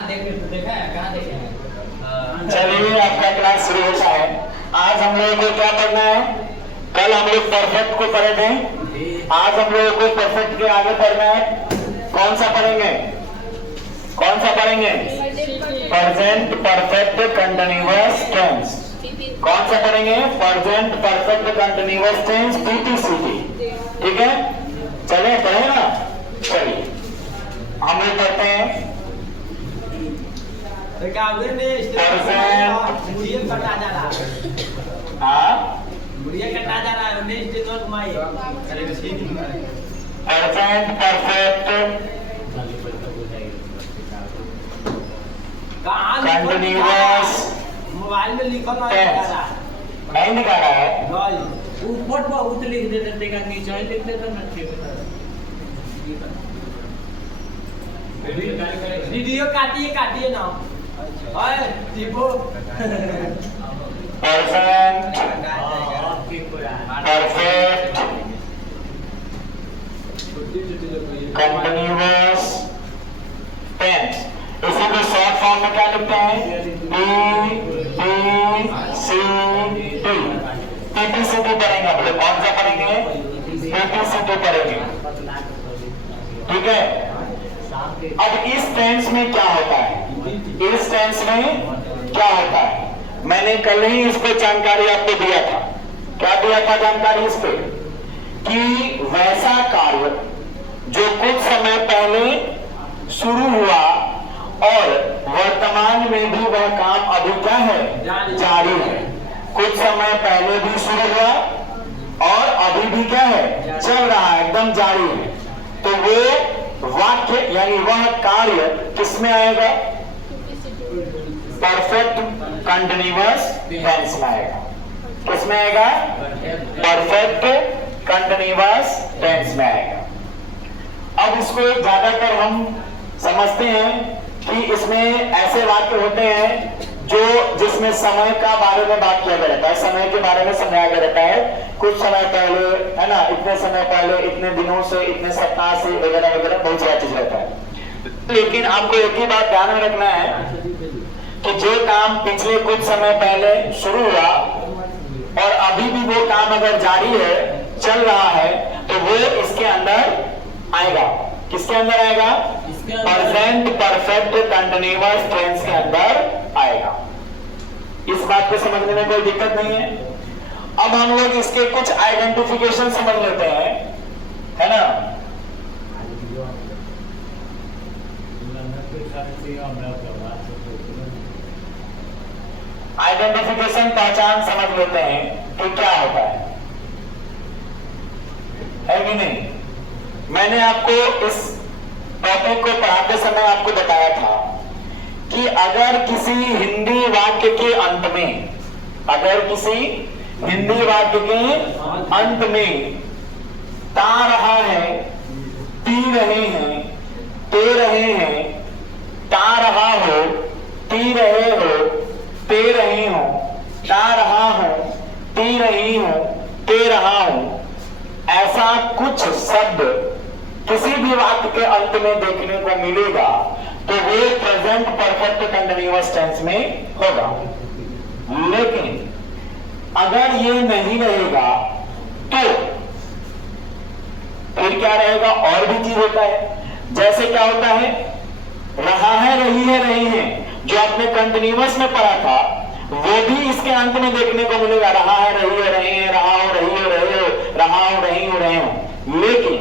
देखा है कहाँ देखे हैं? चलिए आपका क्लास शुरू होता है। आज हम लोगों को क्या पढ़ना है? कल हम लोग परफेक्ट को पढ़े थे, आज हम लोगों को परफेक्ट के आगे पढ़ना है। कौन सा पढ़ेंगे? कौन सा पढ़ेंगे? Present perfect continuous tense. कौन सा पढ़ेंगे? Present perfect continuous tense PTCT. ठीक है, चले पढ़े ना। चलिए हम लोग पढ़ते हैं। मुड़िया कटा जा रहा है। हाँ, मुड़िया कटा जा रहा है। उन्हें स्टेशन घुमाइए। प्रेजेंट परफेक्ट कंटीन्यूअस मोबाइल में लिखो ना टेंस नहीं लिखा रहा है। ऊपर बहुत लिख देते का नीचे लिख देते ना। ठीक है, वीडियो काटिए ना। ओए दीपो परफेक्ट कंटीन्यूअस टेंस। इसी को शॉर्ट फॉर्म में क्या लिखते हैं? पीटीसीटी पढ़ेंगे हम लोग। कौन सा पढ़ेंगे? पीटीसीटी पढ़ेंगे। ठीक है, अब इस टेंस में क्या होता है? इस टेंस में क्या होता है? मैंने कल ही इस पे जानकारी आपको दिया था। क्या दिया था जानकारी इस पे? कि वैसा कार्य जो कुछ समय पहले शुरू हुआ और वर्तमान में भी वह काम अभी क्या है? जारी है। कुछ समय पहले भी शुरू हुआ और अभी भी क्या है? चल रहा है, एकदम जारी है। तो वो वाक्य यानी वह कार्य किसमें आएगा? परफेक्ट कंटीन्यूअस टेंस में आएगा। किसमें आएगा? परफेक्ट कंटीन्यूअस टेंस में आएगा। अब इसको ज्यादातर हम समझते हैं कि इसमें ऐसे वाक्य होते हैं जो जिसमें समय का बारे में बात किया गया रहता है, समय के बारे में समझाया गया रहता है। कुछ समय पहले, है ना, इतने समय पहले, इतने दिनों से, इतने सप्ताह से, वगैरह वगैरह बहुत सारा चीज रहता है। लेकिन आपको एक ही बात ध्यान में रखना है कि जो काम पिछले कुछ समय पहले शुरू हुआ और अभी भी वो काम अगर जारी है, चल रहा है, तो वो इसके अंदर आएगा। किसके अंदर आएगा? प्रेजेंट परफेक्ट कंटीन्यूअस टेंस के अंदर आएगा। इस बात को समझने में कोई दिक्कत नहीं है। अब हम लोग इसके कुछ आइडेंटिफिकेशन समझ लेते हैं, है ना। आइडेंटिफिकेशन, पहचान समझ लेते हैं तो क्या होता है कि नहीं? मैंने आपको इस टॉपिक को पढ़ाते समय आपको बताया था कि अगर किसी हिंदी वाक्य के अंत में, अगर किसी हिंदी वाक्य के अंत में ता रहा है, पी रहे हैं, ते रहे हैं, ता रहा हो, पी रहे हो, ते रही हो, ता रहा हूं, पी रही हूं, ते रहा हूं, ऐसा कुछ शब्द किसी भी वाक्य के अंत में देखने को मिलेगा तो वो प्रेजेंट परफेक्ट कंटीन्यूअस टेंस में होगा। लेकिन अगर ये नहीं रहेगा तो फिर क्या रहेगा? और भी चीज होता है। जैसे क्या होता है? रहा है, रही है, रही है, जो आपने कंटीन्यूअस में पढ़ा था वो भी इसके अंत में देखने को मिलेगा। रहा है, रही है, रहे हैं, रहा हो, रही हो, रहे हो, रहा हो, रही हो, रहे हो। लेकिन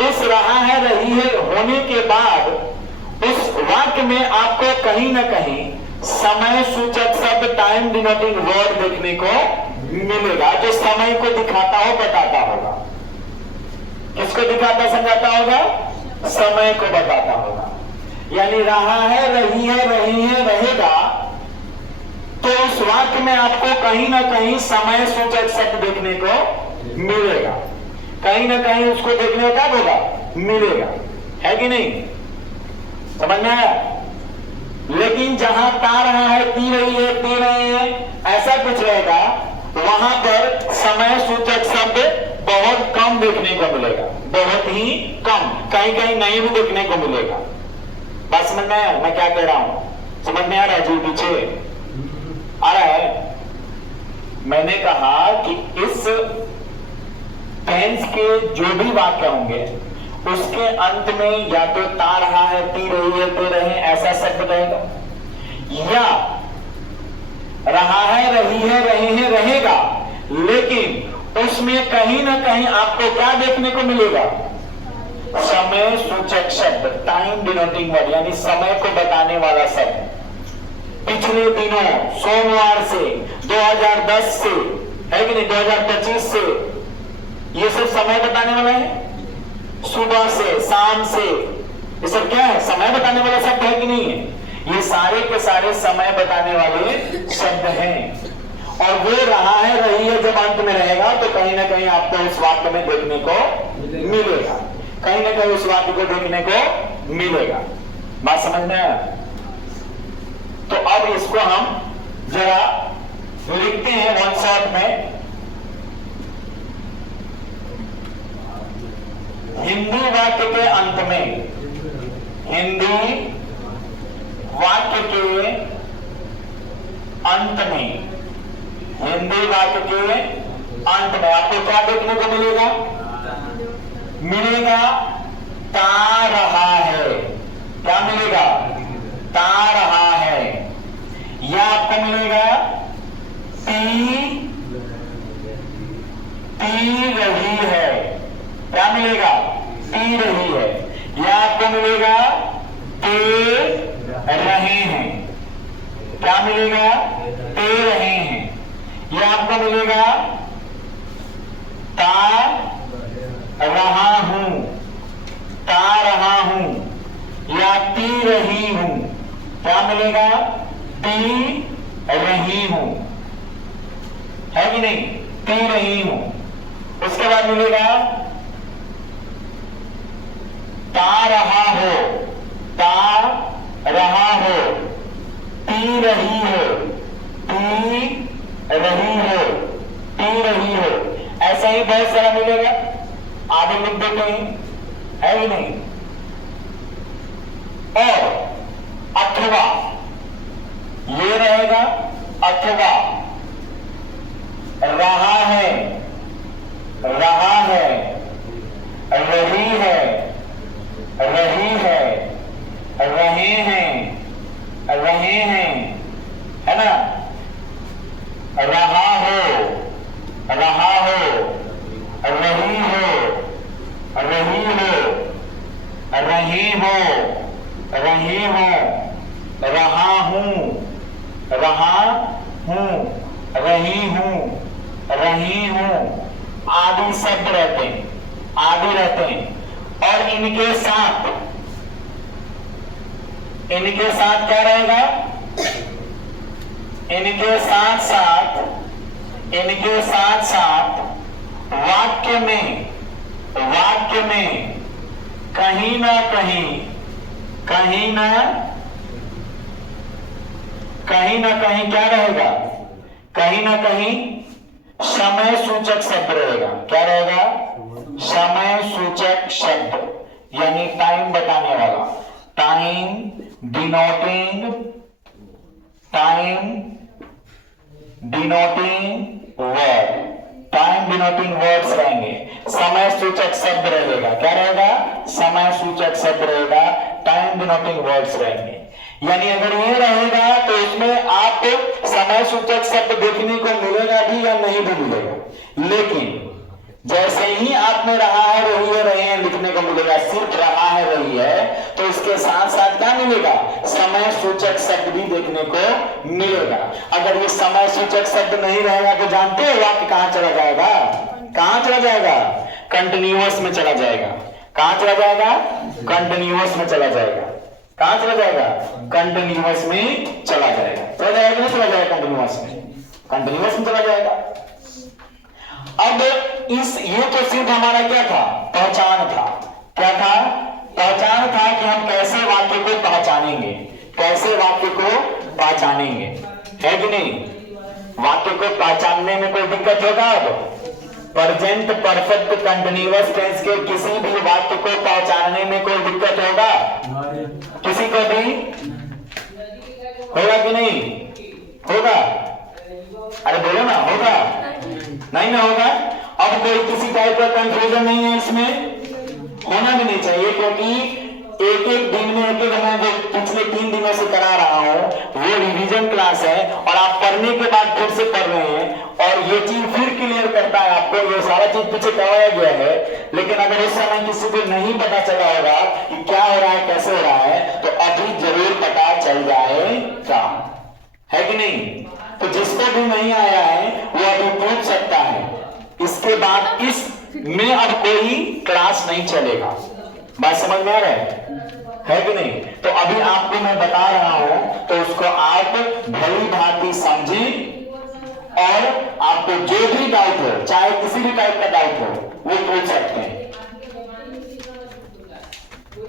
इस रहा है, रही है होने के बाद उस वाक्य में आपको कहीं ना कहीं समय सूचक शब्द, टाइम डिनोटिंग वर्ड देखने को मिलेगा, जो समय को दिखाता हो, बताता होगा। किसको दिखाता, समझाता होगा? समय को बताता होगा। यानी रहा है, रही है, रही है रहेगा तो उस वाक्य में आपको कहीं ना कहीं समय सूचक शब्द देखने को मिलेगा। कहीं ना कहीं उसको देखने को क्या होगा? मिलेगा, है कि नहीं? समझ में आया? लेकिन जहां ता रहा है, पी रही है, पी रहे हैं, ऐसा कुछ रहेगा, वहां पर समय सूचक शब्द बहुत कम देखने को मिलेगा, बहुत ही कम, कहीं कहीं नहीं भी देखने को मिलेगा। बात समझ में आया मैं क्या कह रहा हूं? समझ में आ रहा है जी? पीछे आ रहा है? मैंने कहा कि इस टेंस के जो भी वाक्य होंगे उसके अंत में या तो ता रहा है, ती रही है, ते रहे ऐसा शब्द रहेगा, या रहा है, रही है, रहे हैं, रहेगा, लेकिन उसमें कहीं ना कहीं आपको क्या देखने को मिलेगा? समय सूचक शब्द, टाइम डिनोटिंग वर्ड, यानी समय को बताने वाला शब्द। पिछले दिनों, सोमवार से, 2010 से, है कि नहीं, 2025 से, ये सब समय बताने वाला है। सुबह से, शाम से, ये सब क्या है? समय बताने वाला शब्द है कि नहीं है? ये सारे के सारे समय बताने वाले शब्द हैं। और वो रहा है, रही है जब अंत में रहेगा तो कहीं ना कहीं आपको उस वाक्य में देखने को मिलेगा, कहीं ना कहीं उस वाक्य को देखने को मिलेगा। बात समझ में आया? तो अब इसको हम जरा लिखते हैं वन शॉट में। हिंदी वाक्य के अंत में, हिंदी वाक्य के अंत में, हिंदी वाक्य के अंत में आपको क्या देखने को मिलेगा? मिलेगा ता रहा है। क्या मिलेगा? ता रहा है। या आपको मिलेगा ती रही है। क्या मिलेगा? ती रही है। या आपको मिलेगा ते रहे हैं। क्या मिलेगा? ते रहे हैं। या आपको मिलेगा ता रहा हूं, ता रहा हूं, या ती रही हूं। क्या मिलेगा? ती रही हूं, है कि नहीं? ती रही हूं। उसके बाद मिलेगा ता रहा हो, ता रहा हो, ती रही हो, ती रही हो, ती रही हो। ऐसा ही बहुत सारा मिलेगा, आगे लिख देते हैं, है कि नहीं? और अथवा ये रहेगा, अथवा रहा है, रहा है, रही है, रही है, रहे हैं, रहे हैं, है ना? रहा हो, रहा हो, रही हो, रही हो, रहे हो, रहे हो, रहा हूं, रहा हूं, रही हूं, रही हूं, आदि शब्द रहते हैं, आदि रहते हैं। और इनके साथ क्या रहेगा? इनके साथ साथ वाक्य में कहीं ना कहीं क्या रहेगा? कहीं ना कहीं समय सूचक शब्द रहेगा। क्या रहेगा? समय सूचक शब्द, यानी टाइम बताने वाला, time denoting word, time denoting words रहेंगे। समय सूचक शब्द रहेगा। क्या रहेगा? समय सूचक शब्द रहेगा, टाइम डिनोटिंग वर्ड्स रहेंगे। यानी अगर ये रहेगा तो इसमें आप समय सूचक शब्द देखने को मिलेगा भी या नहीं भी मिलेगा, लेकिन जैसे ही आप में रहा है, रही है, रहे हैं लिखने को मिलेगा, सिर्फ रहा है, रही है, तो इसके साथ साथ क्या मिलेगा? समय सूचक शब्द भी देखने को मिलेगा। अगर ये समय सूचक शब्द नहीं रहेगा तो जानते हो वाक्य कहां चला जाएगा? कहां चला जाएगा? कंटिन्यूअस में चला जाएगा। कहां चला जाएगा? कंटिन्यूअस में चला जाएगा। कहां चला जाएगा? कंटिन्यूअस में चला जाएगा। चला जाएगा नहीं चला जाएगा? कंटिन्यूअस में चला जाएगा। अब ये तो सिर्फ हमारा क्या था? पहचान था। क्या था? पहचान था कि हम कैसे वाक्य को पहचानेंगे, कैसे वाक्य को पहचानेंगे, है कि नहीं? वाक्य को पहचानने में कोई दिक्कत होगा? अब प्रेजेंट परफेक्ट कंटिन्यूअस टेंस के किसी भी वाक्य को पहचानने में कोई दिक्कत होगा? किसी को भी होगा कि नहीं होगा? अरे बोलो ना, होगा नहीं ना होगा? अब कोई किसी टाइप का कंफ्यूजन नहीं है, इसमें होना भी नहीं चाहिए, क्योंकि एक एक दिन में एक एक मैं जो पिछले 3 दिनों से करा रहा हूं वो रिवीजन क्लास है, और आप पढ़ने के बाद फिर से पढ़ रहे हैं, और ये चीज फिर क्लियर करता है आपको। ये सारा चीज पीछे करवाया गया है, लेकिन अगर उस समय किसी को नहीं पता चला होगा कि क्या हो रहा है, कैसे हो रहा है, तो अभी जरूर पता चल जाएगा, है कि नहीं? तो जिसको भी नहीं आया है वो अभी पूछ सकता है। इसके बाद इस में अब कोई क्लास नहीं चलेगा। बात समझ में आ रहा है कि नहीं? तो अभी आपको मैं बता रहा हूं, तो उसको आप भली भांति समझें, और आपको जो भी डाउट हो, चाहे किसी भी टाइप का डाउट हो, वो पूछ सकते हैं।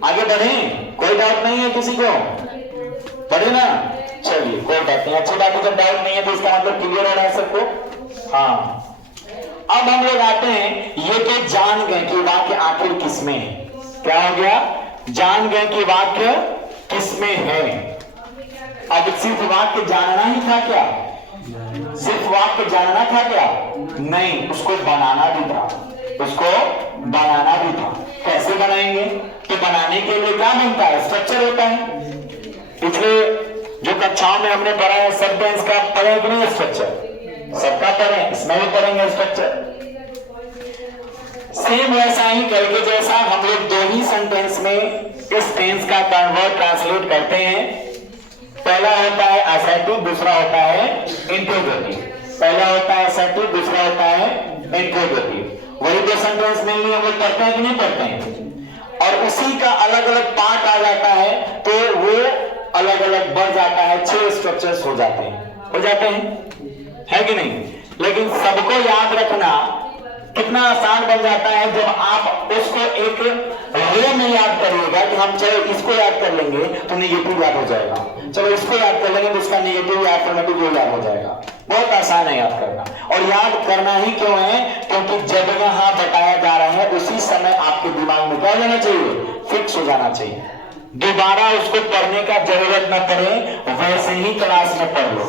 आगे बढ़ें, कोई डाउट नहीं है किसी को? बढ़े ना, चलिए कोई बात नहीं। अच्छी बात है, जब डाउट नहीं है तो इसका मतलब क्लियर हो रहा है सबको। हाँ, अब हम लोग आते हैं, ये तो जान गए कि वाक्य आखिर किसमें है। क्या हो गया? जान गए कि वाक्य किसमें है। अब सिर्फ वाक्य जानना ही था क्या? सिर्फ वाक्य जानना था क्या? नहीं, उसको बनाना भी था, उसको बनाना भी था। कैसे बनाएंगे? तो बनाने के लिए क्या बनता है? स्ट्रक्चर होता है। पिछले जो कक्षाओं में हमने पढ़ा है, सब टेंस का पढ़े कि नहीं स्ट्रक्चर? सबका पढ़े, इसमें भी पढ़ेंगे स्ट्रक्चर। सेम वैसा ही करके जैसा हम लोग दो ही सेंटेंस में इस टेंस का कन्वर्ट ट्रांसलेट करते हैं। पहला होता है असर्टिव, दूसरा होता है इंट्रोगेटिव। पहला होता है असर्टिव, दूसरा होता है इंट्रोगेटिव। वही दो सेंटेंस मेनली हम लोग पढ़ते हैं कि नहीं पढ़ते हैं? और उसी का अलग अलग पार्ट आ जाता है, तो वो अलग अलग बढ़ जाता है, 6 स्ट्रक्चर्स हो जाते हैं, है कि नहीं? लेकिन सबको याद रखना कितना आसान बन जाता है जब आप उसको एक वे में याद करिएगा कि हम चलो इसको याद कर लेंगे तो नेगेटिव याद हो जाएगा, चलो इसको याद कर लेंगे तो उसका नेगेटिव या अफर्मेटिव याद हो जाएगा। बहुत आसान है याद करना, और याद करना ही क्यों है? क्योंकि जब यहाँ बताया जा रहा है उसी समय आपके दिमाग में क्या हो जाना चाहिए? फिक्स हो जाना चाहिए। दोबारा उसको पढ़ने का जरूरत न पड़े, वैसे ही क्लास में पढ़ लो।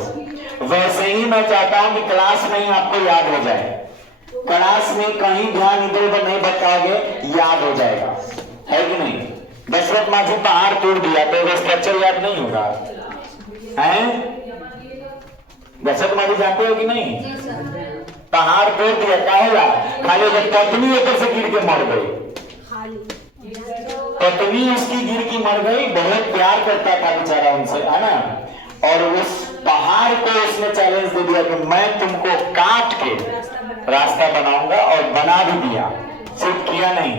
वैसे ही मैं चाहता हूं कि क्लास में ही आपको याद हो जाए। क्लास में कहीं ध्यान इधर उधर नहीं भटकाओगे, याद हो जाएगा, है कि नहीं? दशरथ माझी पहाड़ तोड़ दिया तो स्ट्रक्चर याद नहीं होगा, है? दशरथ माझी जानते हो कि नहीं? पहाड़ तोड़ दिया, काहेला? खाली जब पत्नी ऊपर से गिर के मर गई, पत्नी उसकी गिर की मर गई, बहुत प्यार करता था बेचारा उनसे, है ना? और उस पहाड़ को उसने चैलेंज दे दिया कि मैं तुमको काट के रास्ता बनाऊंगा, और बना भी दिया, सिर्फ किया नहीं।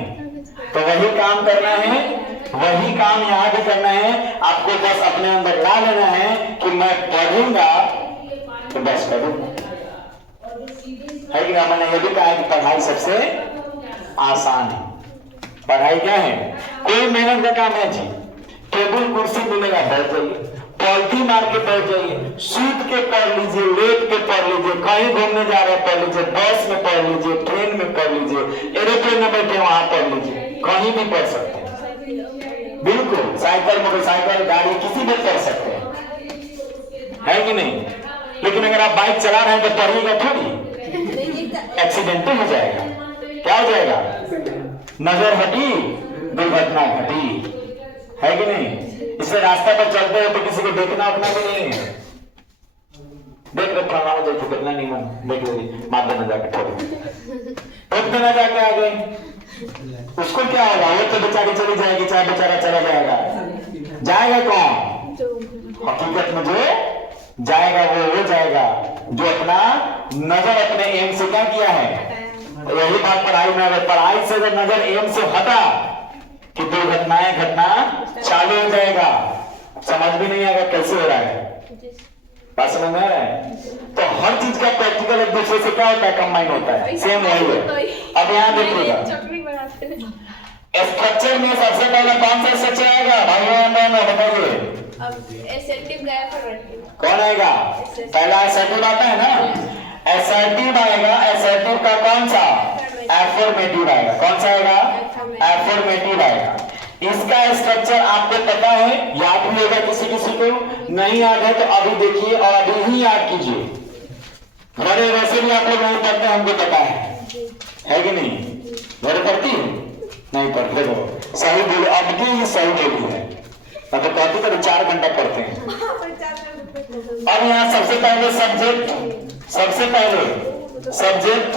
तो वही काम करना है, वही काम यहाँ भी करना है। आपको बस अपने अंदर ला लेना है कि मैं पढ़ूंगा तो बस पढ़ूंगा, है कि ना? मैंने ये भी कहा है कि पढ़ाई सबसे आसान है। पढ़ाई क्या है? कोई मेहनत का काम है जी। टेबल कुर्सी मिलेगा, बैठ जाइए, पॉलिथी मार के बैठ जाइए, सूत के पढ़ लीजिए, लेट के पढ़ लीजिए, कहीं घूमने जा रहे हैं पढ़ लीजिए, बस में पढ़ लीजिए, ट्रेन में पढ़ लीजिए, एरोप्लेन में बैठे वहां पढ़ लीजिए, कहीं भी पढ़ सकते हैं। बिल्कुल, साइकिल, मोटरसाइकिल, गाड़ी, किसी भी पढ़ सकते हैं, है कि नहीं? लेकिन अगर आप बाइक चला रहे हैं तो पढ़िएगा थोड़ी, एक्सीडेंट हो जाएगा। क्या हो जाएगा? नजर हटी, दुर्घटना घटी, है कि नहीं? इससे रास्ता पर चलते हो तो किसी को देखना उतना भी नहीं है। देख रहे फलाना देखो कितना नहीं मन, देख लीजिए, मार देना जाके, ठोक देना जाके आगे, उसको क्या होगा? वो तो बेचारी चली जाएगी, चाहे बेचारा चला जाएगा। जाएगा कौन? हकीकत में जो जाएगा वो जाएगा जो अपना नजर अपने एम से क्या किया है। यही बात पढ़ाई में, अगर पढ़ाई से अगर नजर एम से हटा कि दुर्घटनाएं घटना चालू हो जाएगा, समझ भी नहीं आएगा कैसे हो रहा है। बात समझ में आ रहा है? तो हर चीज का प्रैक्टिकल एक दूसरे से क्या होता है? कंबाइन होता है, सेम वही है। अब यहाँ देखिएगा, स्ट्रक्चर में सबसे पहले कौन सा स्ट्रक्चर आएगा भाई? बताइए, एसेटिव गायब कौन आएगा? पहला एसेटिव आता है ना। असर्टिव आएगा, असर्टिव का कौन सा? एफर्मेटिव आएगा। कौन सा आएगा? एफर्मेटिव आएगा। इसका स्ट्रक्चर आपको पता है, याद भी होगा किसी किसी को, नहीं याद है तो अभी देखिए और अभी ही याद कीजिए। घरे वैसे भी आप लोग नहीं पढ़ते, हमको पता है कि नहीं? घरे पढ़ती नहीं पढ़ते तो सही बोलो, अब की सही बोली है, मतलब कहती तो 4 घंटा पढ़ते हैं। अब यहाँ सबसे पहले सब्जेक्ट, सबसे पहले सब्जेक्ट,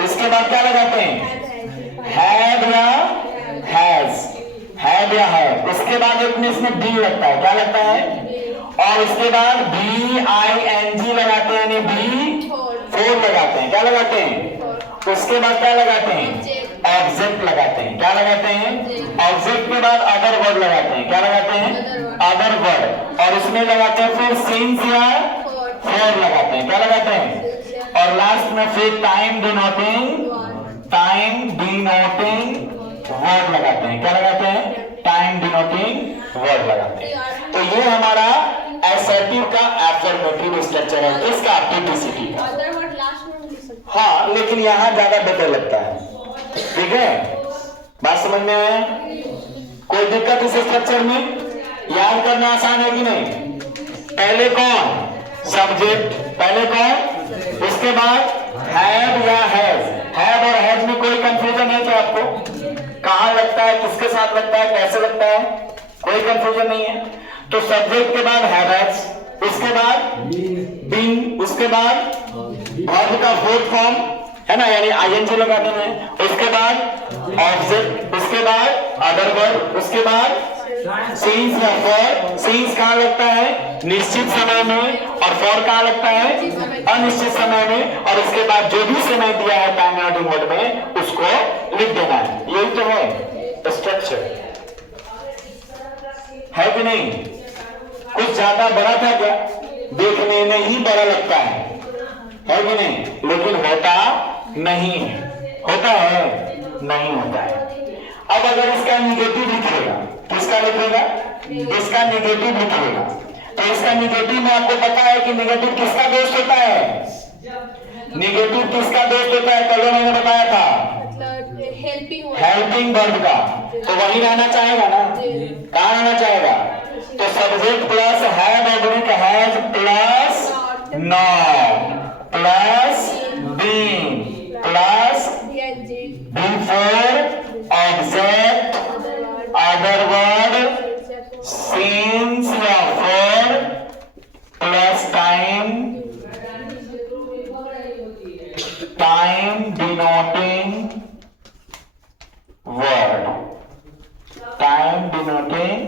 उसके बाद क्या लगाते हैं? हैव या हैज, हैव या हैव। उसके बाद एक में इसमें बी लगता है, क्या लगता है? और उसके बाद BING लगाते हैं, यानी बी फोर लगाते हैं। क्या लगाते हैं? उसके बाद क्या लगाते हैं? ऑब्जेक्ट लगाते हैं। क्या लगाते हैं? ऑब्जेक्ट के बाद अदर वर्ड लगाते हैं। क्या लगाते हैं? Other word. और उसमें लगाते हैं फिर सिंस या फॉर लगाते हैं। क्या लगाते हैं? और लास्ट में फिर time denoting, time denoting word लगाते हैं। क्या लगाते हैं? टाइम डिनोटिंग वर्ड लगाते हैं। तो ये हमारा असर्टिव का एफर्मेटिव स्ट्रक्चर है, किसका? PPCT का। हाँ, लेकिन यहाँ ज्यादा बेटर लगता है। ठीक है, बात समझ में आया? कोई दिक्कत इस स्ट्रक्चर में? याद करना आसान है कि नहीं? पहले कौन? सब्जेक्ट, पहले कौन? उसके बाद हैव या हैज। हैव और हैज में कोई कंफ्यूजन है क्या आपको? कहां लगता है, किसके साथ लगता है, कैसे लगता है? कोई कंफ्यूजन नहीं है। तो सब्जेक्ट के बाद हैव हैज, उसके बाद बीइंग, उसके बाद वर्ब का फोर्थ फॉर्म है ना, यानी ING लगा देना है। उसके बाद ऑब्जेक्ट, उसके बाद अदर वर्ब, उसके बाद सिंस या फॉर। सिंस कहाँ लगता है? निश्चित समय में। और फॉर कहाँ लगता है? अनिश्चित समय में। और उसके बाद जो भी समय दिया है टाइम डिनोटिंग वर्ड में, उसको लिख देना है। यही तो है स्ट्रक्चर, है कि नहीं? कुछ ज्यादा बड़ा था क्या? देखने में ही बड़ा लगता है कि नहीं? लेकिन होता नहीं है। होता है? नहीं होता है। अब अगर इसका निगेटिव लिखेगा, किसका लिखेगा? इसका निगेटिव लिखेगा। तो इसका निगेटिव में आपको पता है कि निगेटिव किसका दोस्त होता है? निगेटिव किसका दोस्त होता है? कल मैंने बताया था, हेल्पिंग वर्ब का। तो वही रहना चाहेगा ना? कहाँ रहना चाहेगा? तो subject plus have oblique has plus not plus being plus before object other word since या for plus time, time denoting word, time denoting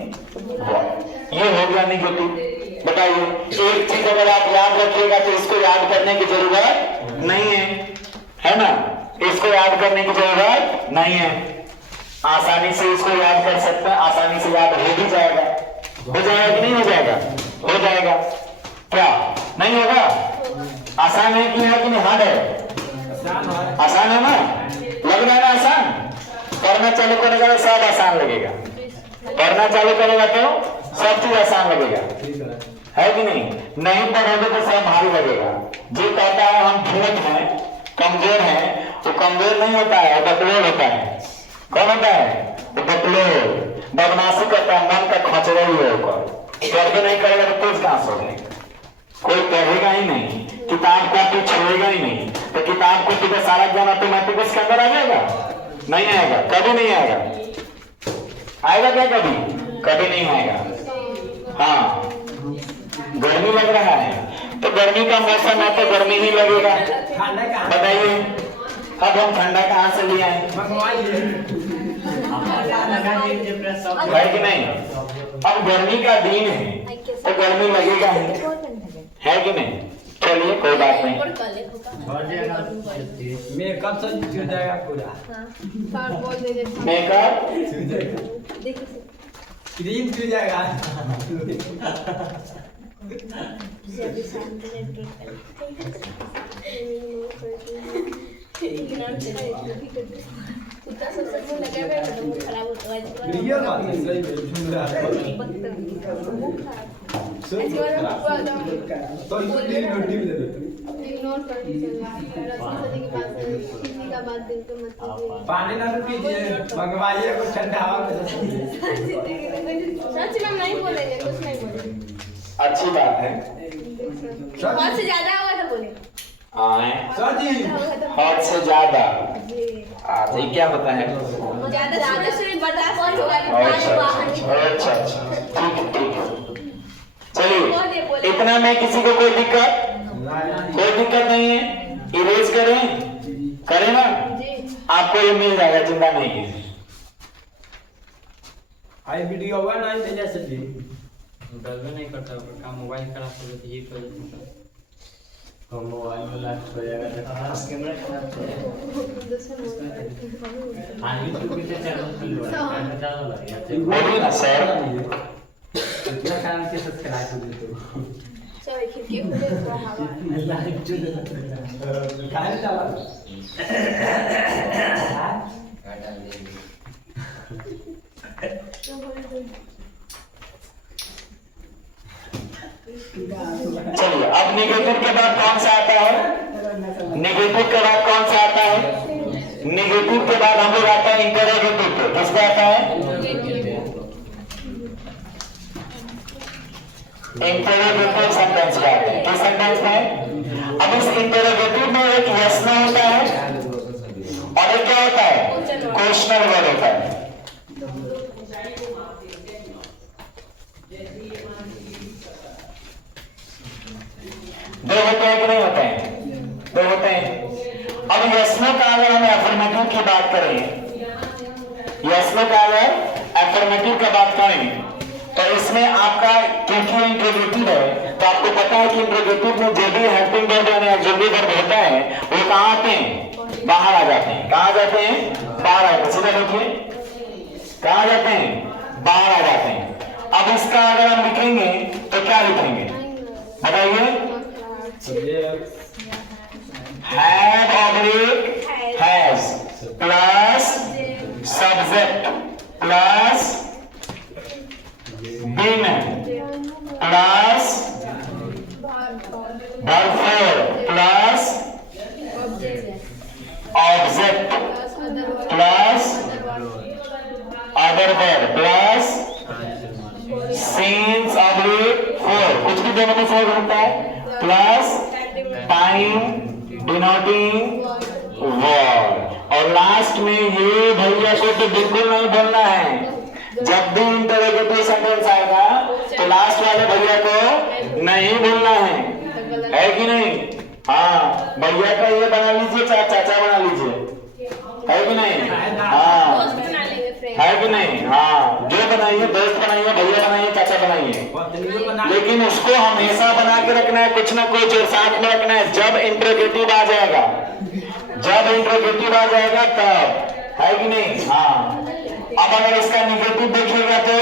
word. ये हो गया निगेटिव। बताइए, एक चीज अगर आप याद रखिएगा तो इसको याद करने की जरूरत नहीं है ना? इसको याद करने की जरूरत नहीं है। आसानी से इसको याद कर सकते हैं, आसानी से याद हो भी जाएगा। हो जाएगा कि नहीं हो जाएगा? हो जाएगा। क्या नहीं होगा? आसान है कि नहीं? हार्ड है? आसान है ना? लग रहा है ना आसान? पढ़ना चालू करेगा तो सब आसान लगेगा। पढ़ना चालू करेगा तो सब चीज आसान लगेगा, है कि नहीं? नहीं पढ़ोगे तो सब भारी लगेगा। जो कहता है हम ढूंढ हैं, कमजोर हैं, वो कमजोर नहीं होता है, बकलोल होता है। कौन होता है? वो बकलोल, बदमाशी करता है, मन का खचरा ही होगा। पढ़ नहीं करेगा तो कुछ कहां सोगे? कोई पढ़ेगा ही नहीं, किताब कॉपी छोड़ेगा ही नहीं। तो किताब कॉपी का सारा ज्ञान ऑटोमेटिक उसके अंदर आ जाएगा? नहीं आएगा, कभी नहीं आएगा। आएगा क्या? कभी कभी नहीं आएगा। हाँ, गर्मी लग रहा है तो गर्मी का मौसम है तो गर्मी ही लगेगा। बताइए, अब हम ठंडा कहाँ से ले आए? है कि नहीं? अब गर्मी का दिन है तो गर्मी लगेगा ही, है कि नहीं? चलिए कोई बात नहीं। मेकअप से छूट जाएगा पूरा। मेकअप क्रीम छूट जाएगा। खराब होता है। ऐसी बात है पूरा एकदम तो इसलिए रोटी भी दे दो इग्नोर कर दीजिए रस्सी सदी के पास है किसी का बात दिल पे मत कीजिए पानी ना पीजिए मंगवाइए कुछ ठंडा हवा में सच में नहीं बोलेंगे कुछ नहीं बोलेंगे अच्छी बात है। बहुत से ज्यादा होगा तो बोलेंगे सर जी हद से ज्यादा जी तो ये क्या होता है? ज्यादा ज्यादा से बर्दाश्त नहीं होगा अच्छा ठीक है चलिए इतना में किसी को कोई दिक्कत नहीं है। इरेज करें ना जी आपको ये मिल जाएगा, चिंता नहीं कीजिए। आई वीडियो हुआ ना इंतजार से जी डरवे नहीं करता काम मोबाइल खराब हो जाता ये कर देता हम मोबाइल में लाइट हो जाएगा कैमरा खराब हो जाएगा आगे चुकी से चैनल खुल रहा है ज्यादा लग गया बोलिए ना सर। इतना काम के सब्सक्राइब कर देते हो चलो खिड़की खुले तो हवा लाइव जो खाए चावल चलिए अब निगेटिव के बाद कौन सा आता है? निगेटिव के बाद कौन सा आता है? निगेटिव के बाद हम लोग आता है इंटरोगेटिव पे। किसका आता है? इंटरोगेटिव सेंटेंस का आता है। किस सेंटेंस में? अब इस इंटरोगेटिव में एक यस नो होता है और एक क्या होता है? क्वेश्चनल वर्ड होता है। दो होते हैं कि नहीं होते हैं? दो होते हैं। अब यस नो का अगर हम एफर्मेटिव की बात करें, यस नो का अगर एफर्मेटिव की बात करें तो इसमें आपका क्योंकि इंट्रोगेटिव है तो आपको पता है कि इंट्रोगेटिव में जो भी हेल्पिंग वर्ब यानी ऑक्सिलरी वर्ब होता है वो कहां आते हैं? बाहर आ जाते हैं। कहां जाते हैं? बाहर आ जाते हैं। सीधा देखिए कहां जाते हैं? बाहर आ जाते हैं। अब इसका अगर हम लिखेंगे तो क्या लिखेंगे बताइए? Have oblique has plus subject plus been plus verb plus object plus other verb plus since oblique for कुछ भी दोनों में सही बनता है प्लस टाइम डिनोटिंग वर्ड और लास्ट में ये भैया को तो बिल्कुल नहीं बोलना है। जब भी इंटरोगेटिव सेंटेंस आएगा तो लास्ट वाले भैया को नहीं बोलना है कि नहीं? हाँ भैया का ये बना लीजिए चाचा बना लीजिए है कि नहीं? हाँ है कि नहीं? हाँ जो बनाइए दोस्त बनाइए भैया बनाइए चाचा बनाइए लेकिन उसको हमेशा बना के रखना है कुछ ना कुछ और साथ में रखना है। जब इंट्रोगेटिव आ जाएगा तब है कि नहीं? हाँ अब अगर इसका निगेटिव देखिएगा तो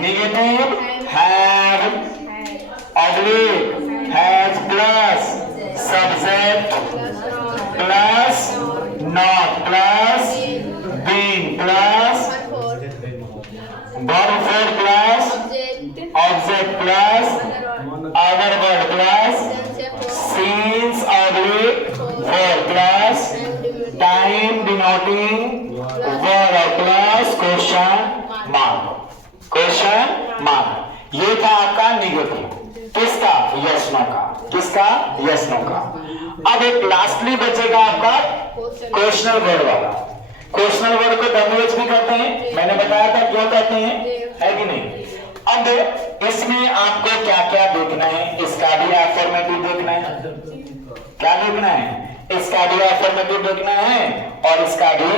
negative have oblique has plus subject plus not plus been plus verb four plus object plus other word plus since oblique four plus time denoting word और प्लस क्वेश्चन मार्क। ये था आपका निगेटिव। किसका? Yes no का। किसका? Yes no का। अब एक लास्टली बचेगा आपका क्वेश्चनल वर्ड वाला। क्वेश्चनल वर्ड को डब्ल्यूएच भी कहते हैं, मैंने बताया था क्यों कहते हैं है कि नहीं? अब इसमें आपको क्या क्या देखना है? इसका भी अफर्मेटिव देखना है। क्या देखना है? इसका भी अफर्मेटिव देखना है और इसका भी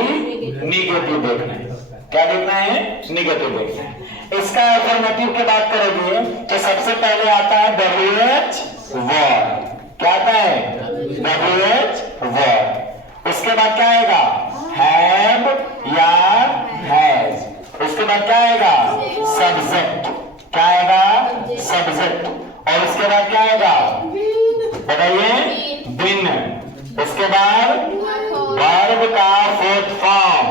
निगेटिव देखना है। क्या देखना है? निगेटिव देखना है। इसका अफर्मेटिव की बात करेंगे तो सबसे पहले आता है WH वर्ड। क्या आता है? WH word. उसके बाद क्या आएगा? हैव या हैज। उसके बाद क्या आएगा? सब्जेक्ट। क्या आएगा? सब्जेक्ट। और उसके बाद क्या आएगा बताइए? बिन। उसके बाद वर्ब का फोर्थ फॉर्म।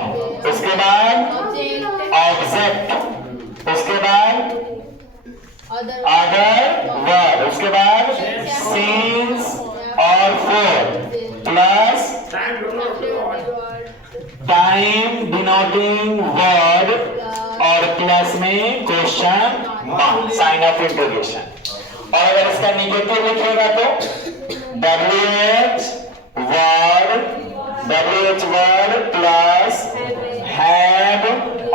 उसके बाद ऑब्जेक्ट। उसके बाद अदर वर्ड, उसके बाद सिंस और for plus time denoting word और प्लस में question mark, sign of interrogation. और अगर इसका निगेटिव लिखिएगा तो WH word plus have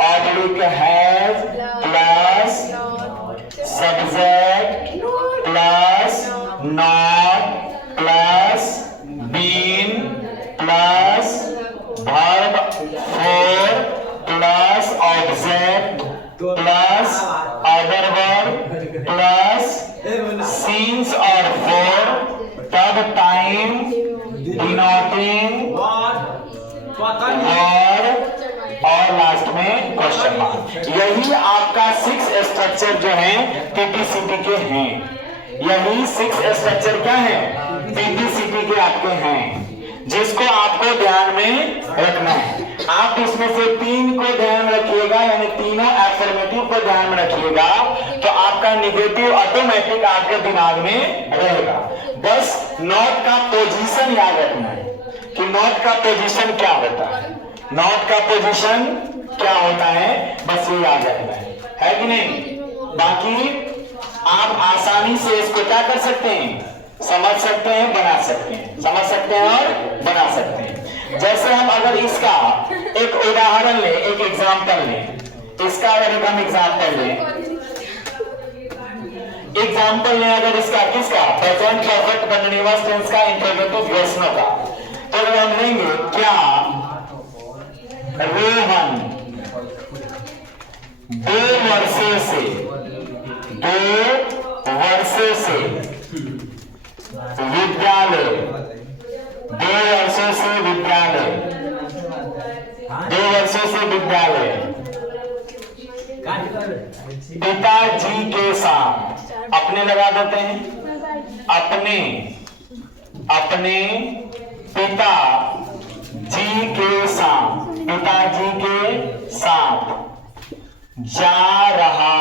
oblique has plus subject plus not plus been plus verb four plus object plus other verb plus since और for, तब time denoting और last में question mark. यही आपका 6 स्ट्रक्चर जो है पीपीसीटी के हैं। यही 6 स्ट्रक्चर क्या है पीपीसीटी के आपके हैं, जिसको आपको ध्यान में रखना है। आप इसमें से 3 को ध्यान रखिएगा, यानी तीनों एफर्मेटिव को ध्यान में रखिएगा, तो आपका निगेटिव ऑटोमेटिक आपके दिमाग में रहेगा। बस नॉट का पोजीशन याद रखना है कि नॉट का पोजीशन क्या होता है, नॉट का पोजीशन क्या होता है, बस ये याद रखना है कि नहीं। बाकी आप आसानी से इसको क्या कर सकते हैं, समझ सकते हैं, बना सकते हैं, समझ सकते हैं और बना सकते हैं। जैसे हम अगर इसका एक उदाहरण लें, एक एग्जाम्पल लें, इसका अगर हम एग्जाम्पल लें, अगर इसका किसका प्रेजेंट परफेक्ट कंटीन्यूअस टेंस का इंट्रोगेटिव क्वेश्चनों का, तो अगर हम लेंगे क्या रोहन 2 वर्षों से विद्यालय 2 वर्षों से विद्यालय पिताजी के साथ, अपने लगा देते हैं, अपने पिता जी के साथ जा रहा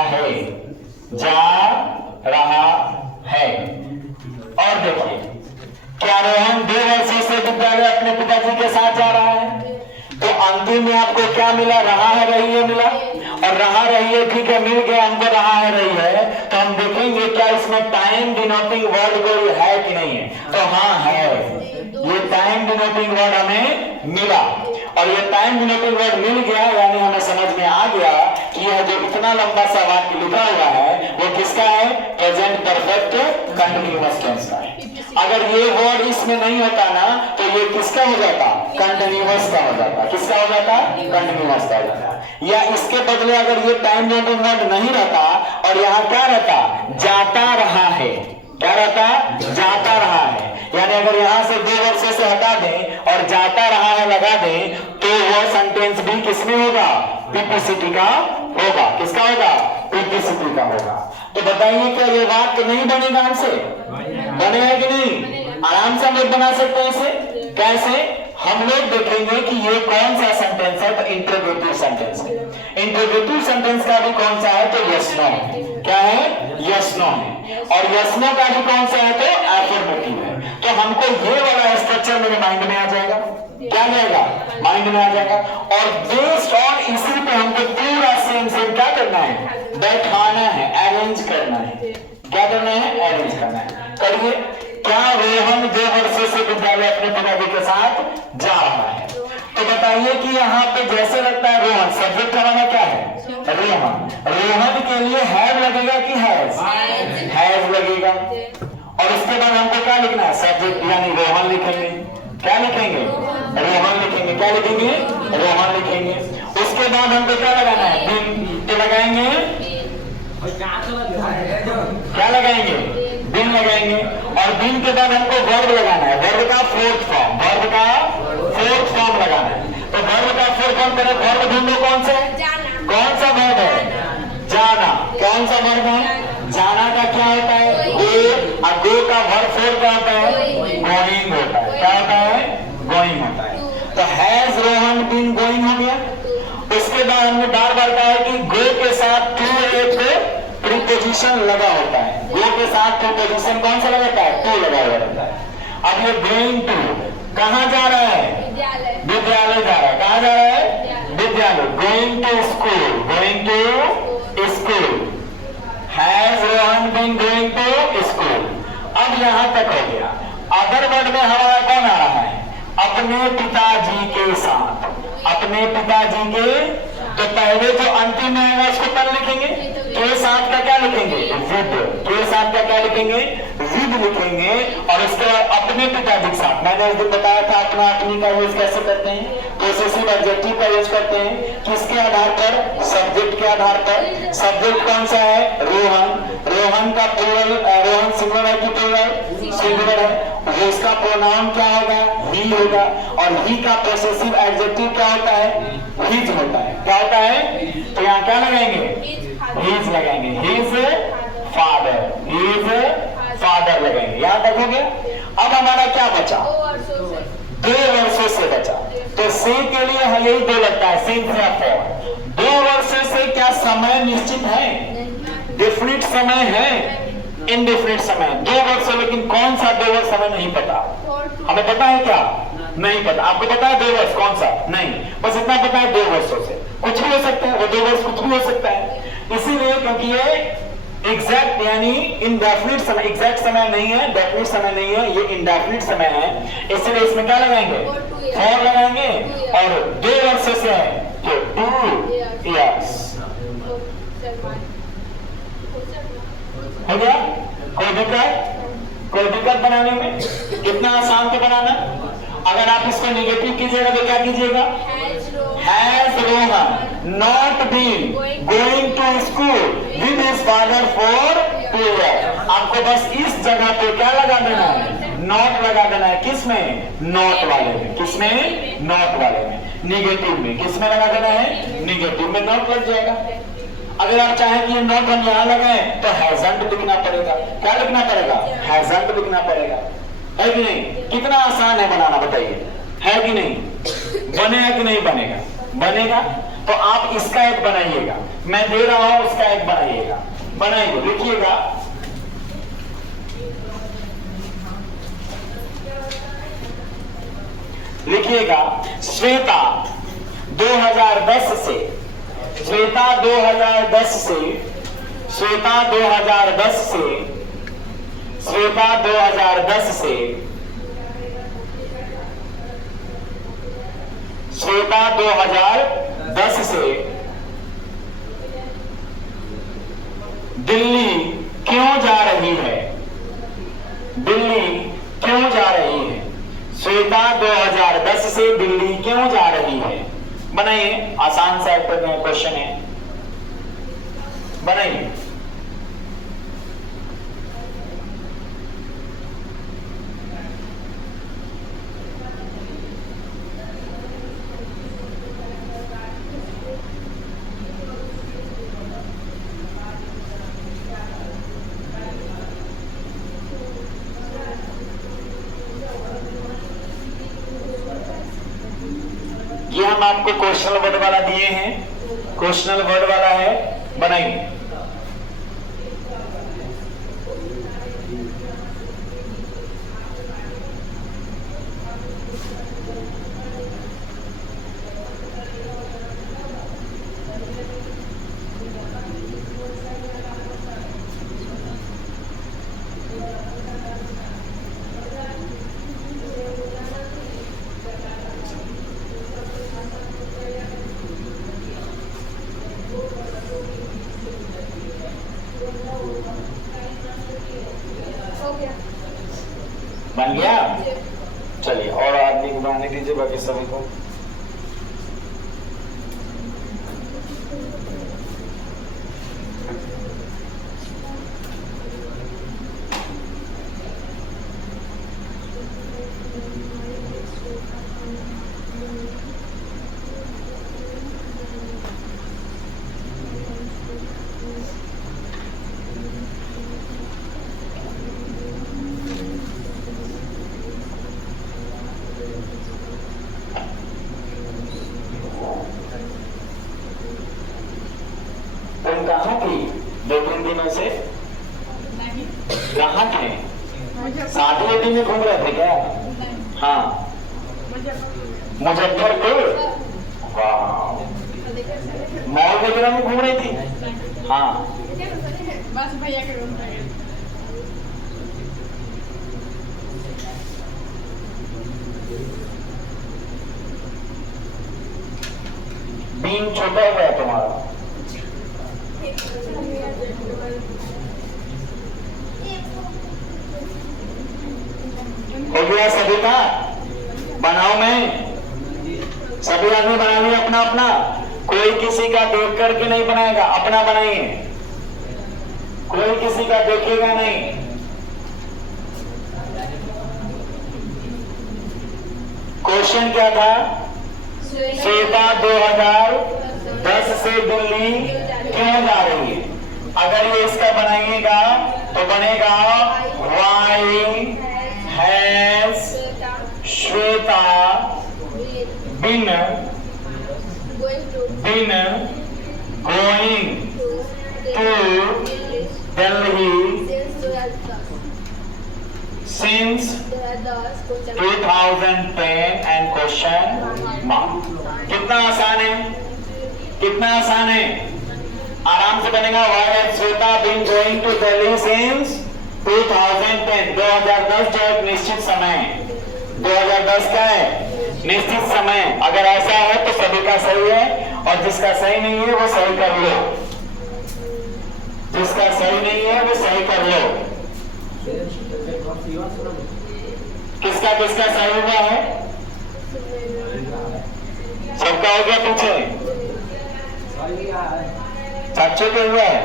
है। और देखिए क्या रोहन 2 वर्षों से विद्यालय अपने पिताजी के साथ जा रहा है, तो अंतिम में आपको क्या मिला, रहा है रही है मिला, और रहा रही है ठीक है मिल गया हमको, रहा है रही है। तो हम देखेंगे क्या इसमें टाइम डिनोटिंग वर्ड कोई है कि नहीं है, तो हाँ है, ये टाइम डिनोटिंग वर्ड हमें मिला। और ये टाइम डिनोटिंग वर्ड मिल गया, यानी हमें समझ में आ गया कि यह जो इतना लंबा सा वाक्य लिखा हुआ है वो किसका है, प्रेजेंट परफेक्ट कंटीन्यूअस टेंस का है। अगर ये वर्ड इसमें नहीं होता ना, तो ये किसका हो जाता, कंटीन्यूअस का हो जाता, किसका हो जाता, कंटीन्यूअस का हो जाता। या इसके बदले अगर ये टाइम डिनोटिंग वर्ड नहीं रहता और यहाँ क्या रहता, जाता रहा है, क्या रहता, जाता रहा है, यानी अगर यहाँ से 2 वर्षों से हटा दें और जाता रहा है लगा दें, तो वो सेंटेंस भी किसमें होगा, पीपीसीटी का होगा, किसका होगा, पीपीसीटी का होगा। तो बताइए क्या ये वाक्य नहीं बनेगा हमसे, बनेगा कि नहीं, आराम से हम लोग बना सकते हैं इसे। कैसे, हम लोग देखेंगे कि ये कौन सा सेंटेंस है, तो इंट्रोगेटिव सेंटेंस है। इंट्रोगेटिव सेंटेंस का भी कौन सा है, तो यस नो है, क्या है, यस नो है। और यस नो का भी कौन सा है, तो एफर्मेटिव है। तो हमको ये वाला स्ट्रक्चर मेरे माइंड में आ जाएगा, क्या जाएगा, माइंड में आ जाएगा। और बेस्ड ऑन इसी पे हमको पूरा सेम क्या करना है, बैठाना है, अरेंज करना है, क्या करना है, अरेंज करना है। करिए, क्या रोहन 2 वर्षों से विद्यालय अपने पिताजी के साथ जा रहा है, तो बताइए कि यहाँ पे जैसे लगता है रोहन, सब्जेक्ट हमारा क्या है, रोहन, रोहन के लिए हैव लगेगा कि हैज लगेगा। और उसके बाद हमको क्या लिखना है, सब्जेक्ट यानी रोहन लिखेंगे, क्या लिखेंगे, रोहन लिखेंगे, क्या लिखेंगे, रोहन लिखेंगे। उसके बाद हमको क्या लगाना है, बिन, तो लगाएंगे, क्या लगाएंगे, बिन लगाएंगे। और बिन के बाद हमको वर्ब लगाना है, वर्ब का फोर्थ फॉर्म, वर्ब का फोर्थ फॉर्म लगाना है। तो वर्ब का फोर्थ फॉर्म करें, वर्ब ढूंढो कौन सा, कौन सा वर्ब है, जाना, कौन सा वर्ब है, जाना का क्या होता है, गो, और गो का वर्ब फोर्थ क्या होता है, गोइंग होता है, क्या होता है, गोइंग होता है। तो हैज रोहन बीन गोइंग हो गया। उसके बाद हमने बार बार कहा है कि गो के साथ टू एक प्रीपोजिशन कंजंक्शन लगा होता है, गो के साथ प्रीपोजिशन कौन सा लगाता है, टू लगा हुआ रहता है। अब ये गोइंग टू कहाँ जा रहा है, विद्यालय, विद्यालय जा रहा है, कहाँ जा रहा है, विद्यालय। Going to school, going to school. Has Rohan been going to school. अब यहां तक हो गया। अदर वर्ड में हमारा कौन आ रहा है, अपने पिताजी के साथ, अपने पिताजी के। तो पहले जो अंतिम में आएगा उसको कल लिखेंगे, के साथ का क्या लिखेंगे, विद। के साथ का क्या लिखेंगे, विद लिखेंगे। और उसके बाद अपने पिताजी के साथ। मैंने उस दिन बताया था अपना अपनी का यूज कैसे करते हैं, पोसेसिव एडजेक्टिव का यूज करते हैं। किसके आधार पर, सब्जेक्ट के आधार पर। सब्जेक्ट कौन सा है, रोहन। रोहन का प्लूरल, रोहन सिंगुलर है कि प्लूरल, सिंगुलर है। वो उसका प्रोनाउन क्या होगा, ही होगा। और ही का पोसेसिव एडजेक्टिव क्या होता है, हिज होता है। क्या होता है, तो यहाँ क्या लगाएंगे, हिज लगाएंगे। हिज फादर, हिज फादर लगाएंगे। यहां तक हो गया। अब हमारा क्या बचा, 2 वर्षों से बचा। तो से के लिए यही 2 लगता है, सिंस या फॉर। 2 वर्षों से क्या समय निश्चित है, डेफिनिट समय है, इनडेफिनिट समय। 2 वर्ष, लेकिन कौन सा 2 वर्ष हमें नहीं पता। हमें पता है क्या, नहीं पता। आपको पता है 2 वर्ष कौन सा, नहीं, बस इतना पता है 2 वर्षों से। कुछ भी हो सकता है, वो 2 वर्ष कुछ भी हो सकता है। इसीलिए क्योंकि ये एग्जैक्ट यानी इनडेफिनिट समय, एग्जैक्ट समय नहीं है, डेफिनिट समय नहीं है, ये इनडेफिनिट समय है। इसलिए इसमें क्या लगाएंगे, फॉर लगाएंगे। और 2 वर्षों से है तो 2 इयर्स हो गया। कोई दिक्कत, कोई दिक्कत बनाने में, कितना आसान तो बनाना। अगर आप इसको नेगेटिव कीजिएगा तो क्या कीजिएगा, has Rohan not been going to school with his father for 2 years. आपको बस इस जगह पे क्या लगा देना है, नॉट लगा देना है। किसमें, नॉट वाले में। किसमें, नॉट वाले में। नेगेटिव में किसमें लगा देना है, नेगेटिव में नॉट लग जाएगा। अगर आप चाहें कि ये नॉट हम यहां लगाएं तो हैजंट लिखना पड़ेगा। क्या लिखना पड़ेगा, हैजंट लिखना पड़ेगा। है कि नहीं, कितना आसान है बनाना, बताइए, है कि नहीं। बनेगा कि नहीं बनेगा, बनेगा। तो आप इसका एक बनाइएगा, मैं दे रहा हूं उसका एक बनाइएगा। बनाइए, लिखिएगा। लिखिएगा श्वेता 2010 से, श्वेता 2010 से, श्वेता 2010 से, श्वेता 2010 से, श्वेता 2010 से दिल्ली क्यों जा रही है, दिल्ली क्यों जा रही है। श्वेता 2010 से दिल्ली क्यों जा रही है। बनाइए, आसान सा क्वेश्चन है, बनाइए। ये हम आपको क्वेश्चनल वर्ड वाला दिए हैं, क्वेश्चनल वर्ड वाला है, बनाइए। बन गया। चलिए और आदमी को बनाने दीजिए, बाकी सभी को। कहाँ थे? शादी में घूम रहे थे क्या? हाँ, मुजफ्फरपुर। वाह, मॉल वगैरह में घूम रही थी। हाँ, बस भैया के रूम पे बीन छोटा हुआ है तुम्हारा। हो गया सभी का? बनाओ मैं सभी आदमी बना लिया अपना अपना। कोई किसी का देख करके नहीं बनाएगा, अपना बनाइए। कोई किसी का देखेगा नहीं। क्वेश्चन क्या था? श्वेता 2010 से दिल्ली क्यों जा रही है? अगर ये इसका बनाइएगा तो बनेगा why has Shweta been going to Delhi since 2010 and question mark। कितना आसान है? कितना आसान है? आराम से बनेगा। Why has Shweta been going to Delhi since 2010? 2010 जो एक निश्चित समय है। 2010 का है निश्चित समय। अगर ऐसा है तो सभी का सही है, और जिसका सही नहीं है वो सही कर लो। जिसका सही नहीं है वो सही कर लो। किसका किसका सही हुआ है? सबका हो गया? पूछे सच्चे के हुआ है?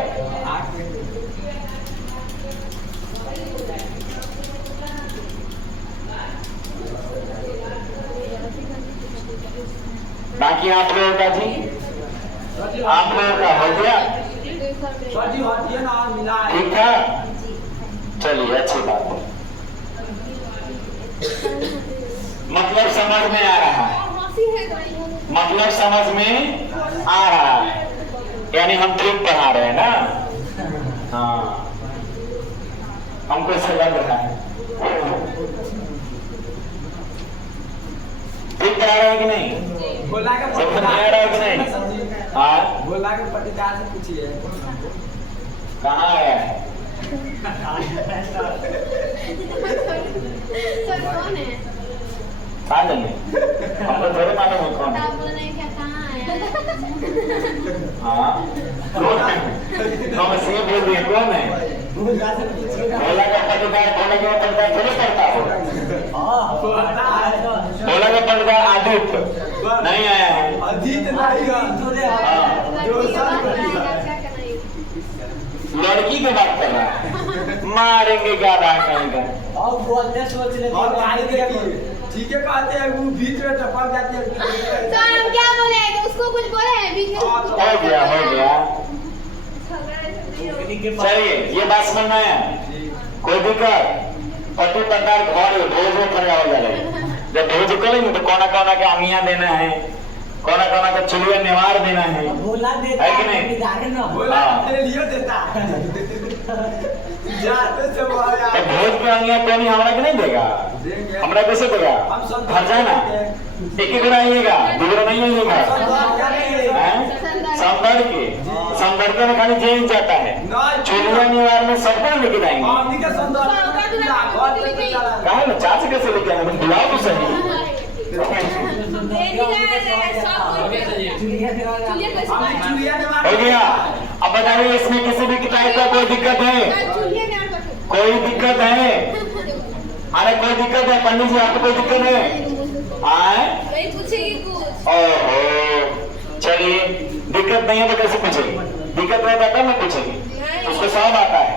बाकी आप लोगों का जी, आप लोगों का हो गया? ठीक था, चलिए अच्छी बात है। मतलब समझ में आ रहा है, मतलब समझ में आ रहा है, यानी हम ट्रिक पढ़ा रहे हैं ना। हाँ, हमको इससे लग रहा है ट्रिक पढ़ा रहे हैं कि नहीं? समझ में आ रहा है कि नहीं? हाँ, बोला के पट्टीदार से पूछिए कहाँ आया है? सर कौन है? कहाँ जाने? हमको थोड़े मालूम है कौन है। आप बोल रहे हैं क्या, कहाँ आया? हाँ, कौन है? हम से बोल रहे हैं कौन है? बोला का पट्टीदार बोला के पट्टीदार थोड़ी करता हो। बोला का पट्टीदार आदित्य नहीं आया है। अजीत नहीं लड़की की बात कर रहा है, मारेंगे क्या बात करेंगे? और बोलते सोच लेते और ठीक है कहते हैं वो बीच में टपक जाती है। सर हम क्या बोले? उसको कुछ बोले हैं बीच में? हो गया हो गया। चलिए ये बात समझ में आया? कोई दिक्कत? पट्टी पट्टार घर भोज में खड़ा हो जाए। जब भोज करेंगे तो कोना कोना के आमिया देना है, कोना कोना का चुलिया निवार देना है, बोला देता है कि नहीं? बोला तेरे लिए देता जाते से बोला तो भोज के आमिया कोनी हमरा के नहीं देगा? हमरा कैसे देगा? घर जाना एक ही गुना आइएगा, दूसरा नहीं आइएगा। संदर के संदर में खाली जेल जाता है, चुलिया निवार में सबको लेके जाएंगे। कहा ना चाचा कैसे लेके आना? तुम बुलाओ तो सही। हो गया। अब बताइए इसमें किसी भी टाइप का कोई दिक्कत है? कोई दिक्कत है? अरे कोई दिक्कत है? पंडित जी आपको कोई दिक्कत है? आए ओहो, चलिए दिक्कत नहीं है तो कैसे पूछेगी? दिक्कत रहता है मैं पूछेगी, उसको सब आता है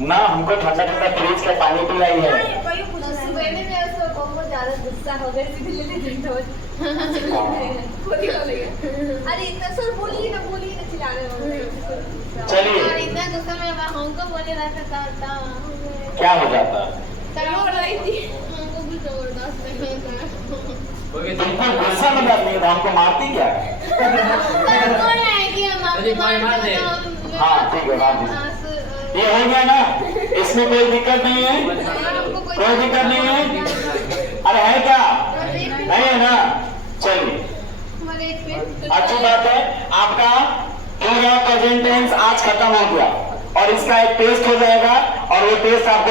ना। हमको ठंडा ठंडा फ्रिज का पानी पिलाई है। सुबह में मैं उसको बहुत ज्यादा गुस्सा हो गई थी। अरे इतना सर बोलिए ना चिल्लाने वाले। चलिए और इतना गुस्सा में हमको बोले रहता था क्या हो जाता? बोल रही थी हमको भी जबरदस्त तुमको गुस्सा में जाती है तो हमको मारती क्या? सर बोल रहे हैं कि हम अरे भाई मार दे। हाँ ठीक है, मार दीजिए। ये हो गया ना, इसमें कोई दिक्कत नहीं है, कोई दिक्कत नहीं है। अरे है क्या, नहीं है ना, चलिए अच्छी बात है। आपका पूरा प्रेजेंट टेंस आज खत्म हो गया और इसका एक टेस्ट हो जाएगा और वो टेस्ट आपको